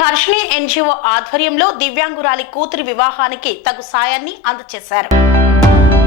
Harshini NGO ఆధ్వర్యంలో దివ్యాంగురాలి కూతురి వివాహానికి తగు సాయాన్ని అందజేశారు.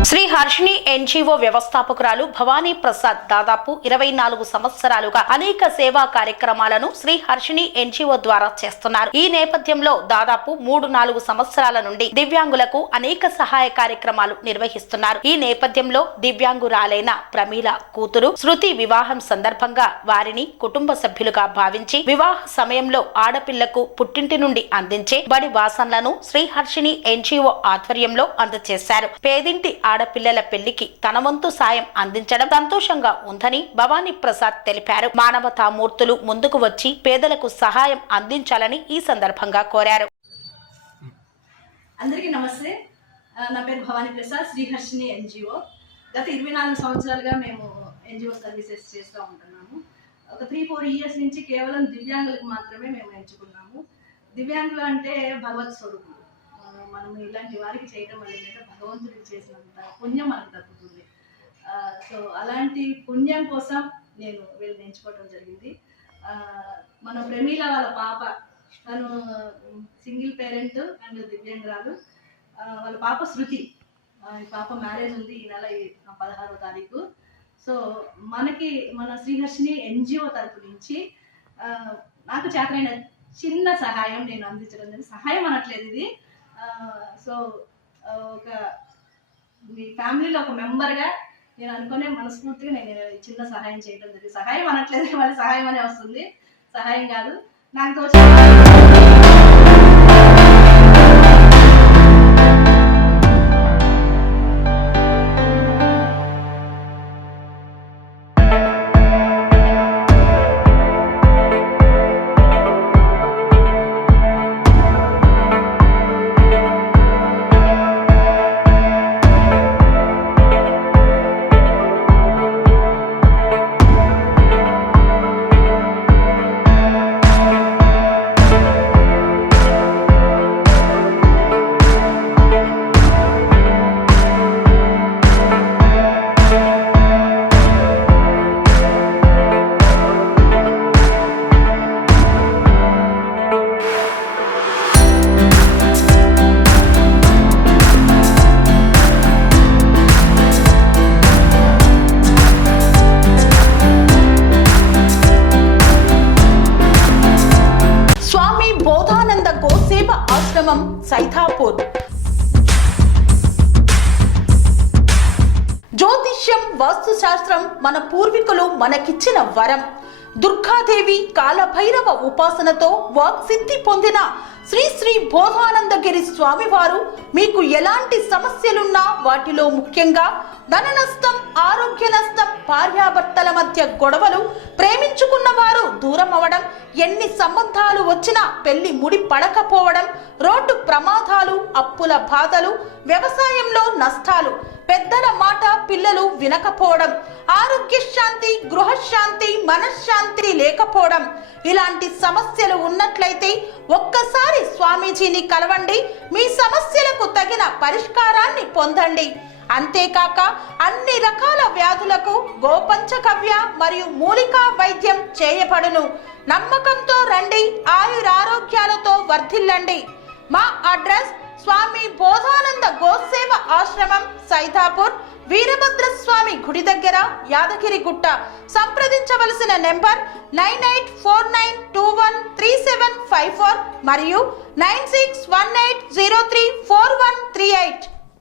శ్రీ హర్షిని ఎన్జిఓ వ్యవస్థాపకురాలు భవానీ ప్రసాద్ దాదాపు 24 సంవత్సరాలుగా అనేక సేవా కార్యక్రమాలను శ్రీ హర్షిని ఎన్జిఓ ద్వారా చేస్తున్నారు. ఈ నేపథ్యంలో దాదాపు 3-4 సంవత్సరాల నుండి దివ్యాంగులకు అనేక సహాయ కార్యక్రమాలు నిర్వహిస్తున్నారు. ఈ నేపథ్యంలో దివ్యాంగురాలైన ప్రమీల కూతురు శృతి వివాహం సందర్భంగా వారిని కుటుంబ సభ్యులుగా భావించి వివాహ సమయంలో ఆడపిల్లకు పుట్టింటి నుండి అందించే బడి వాసనలను శ్రీ హర్షిని ఎన్జిఓ ఆధ్వర్యంలో అందజేశారు. పేదింటి ఆడపిల్లల పెళ్లికి తన వంతు సాయం అందించడం సంతోషంగా ఉందని భవానీ ప్రసాద్ తెలిపారు. మానవతామూర్తులు ముందుకు వచ్చి పేదలకు సహాయం అందించాలని ఈ సందర్భంగా కోరారు. అందరికీ నమస్తే. నా పేరు భవానీ ప్రసాద్, శ్రీ హర్షిని ఎన్జిఓ. గత 24 సంవత్సరాలుగా మేము ఎన్జిఓ సర్వీసెస్ చేస్తూ ఉంటున్నాము. ఒక 3-4 ఇయర్స్ నుంచి కేవలం దివ్యాంగులకు మాత్రమే మేము ఎంచుకున్నాము. దివ్యాంగులు అంటే భగవత్ స్వరూపులు. మనం ఇలాంటి వారికి చేయడం వల్ల ఏంటంటే భగవంతుడికి చేసినంత పుణ్యం మనకు దక్కుతుంది. సో అలాంటి పుణ్యం కోసం నేను వీళ్ళని ఎంచుకోవడం జరిగింది. మన ప్రమీల వాళ్ళ పాప, తను సింగిల్ పేరెంట్ అండ్ దివ్యాంగురాలు. వాళ్ళ పాప శృతి, ఈ పాప మ్యారేజ్ ఉంది ఈ నెల 16వ తారీఖు. సో మనకి మన శ్రీహర్షిని ఎన్జిఓ తరపు నుంచి నాకు చేతనైన చిన్న సహాయం నేను అందించడం జరిగింది. సహాయం అనట్లేదు ఇది. సో ఒక మీ ఫ్యామిలీలో ఒక మెంబర్గా నేను అనుకునే మనస్ఫూర్తిగా నేను చిన్న సహాయం చేయడం జరిగింది. సహాయం అనట్లేదు, మళ్ళీ సహాయం అనే వస్తుంది. సహాయం కాదు, నాకు సైతాపూర్. జ్యోతిష్యం, వాస్తుశాస్త్రం మన పూర్వీకులు మనకిచ్చిన వరం. దుర్గాదేవి, కాలభైరవ ఉపాసనతో వాక్సిద్ధి పొందిన శ్రీ శ్రీ బోధానందగిరి స్వామివారు మీకు ఎలాంటి సమస్యలున్నా, వాటిలో ముఖ్యంగా ధన నష్టం, ఆరోగ్య నష్టం, భార్యాభర్తల మధ్య గొడవలు, ప్రేమించుకున్న వారు దూరం అవడం, ఎన్ని సంబంధాలు వచ్చినా పెళ్లి ముడి పడకపోవడం, రోడ్డు ప్రమాదాలు, అప్పుల బాధలు, వ్యవసాయంలో నష్టాలు, పెద్దల మాట పిల్లలు వినకపోవడం, ఆరోగ్య శాంతి, గృహశాంతి, మనశ్శాంతి లేకపోవడం, ఇలాంటి సమస్యలు ఉన్నట్లయితే ఒక్కసారి స్వామీజీని కలవండి. మీ సమస్యలకు తగిన పరిష్కారాన్ని పొందండి. అంతేకాక అన్ని రకాల వ్యాధులకు గోపంచకవ్య మరియు మూలికా వైద్యం చేయబడును. నమ్మకంతో రండి, ఆయురారోగ్యాలతో వర్ధిల్లండి. మా అడ్రస్ స్వామి బోధానంద గోసేవ ఆశ్రమం, సైతాపూర్, వీరభద్రస్వామి గుడి దగ్గర, యాదగిరిగుట్ట. సంప్రదించవలసిన నెంబర్ 9849213754 మరియు 9618034138.